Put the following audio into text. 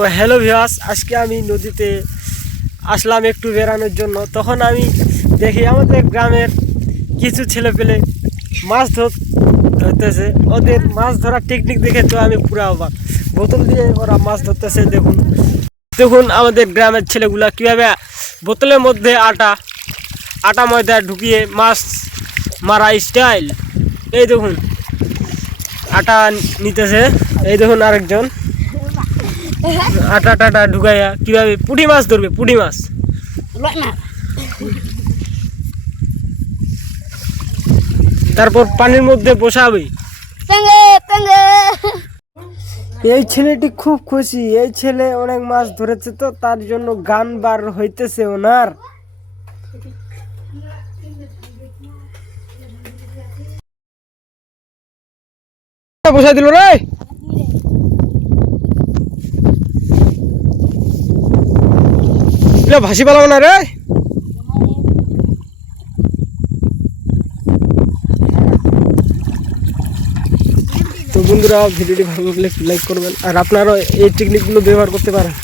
তো hello viewers, আজকে আমি নদীতে আসলাম একটু বেড়ানোর জন্য। তখন আমি দেখি আমাদের গ্রামের কিছু ছেলেপেলে মাছ ধরতেছে। ওদের মাছ ধরার টেকনিক দেখে তো আমি পুরো অবাক। বোতল দিয়ে ওরা মাছ ধরতেছে। দেখুন দেখুন আমাদের গ্রামের ছেলেগুলা কীভাবে বোতলের মধ্যে আটা ময়দা ঢুকিয়ে মাছ মারা স্টাইল। এই দেখুন আটা নিতেছে। এই দেখুন আরেকজন আটা ঢুকাইয়া কিভাবে পুঁটি মাছ ধরবে। পুঁটি মাছ তারপর পানির মধ্যে বসাবে। এই ছেলেটি খুব খুশি। এই ছেলে অনেক মাছ ধরেছে, তো তার জন্য গান বার হইতেছে ওনার। বসা দিল রে, ভাসি পালাবো না রে। তো বন্ধুরা, ভিডিওটি ভালো লাগলে লাইক করবেন, আর আপনারাও এই টেকনিকগুলো ব্যবহার করতে পারেন।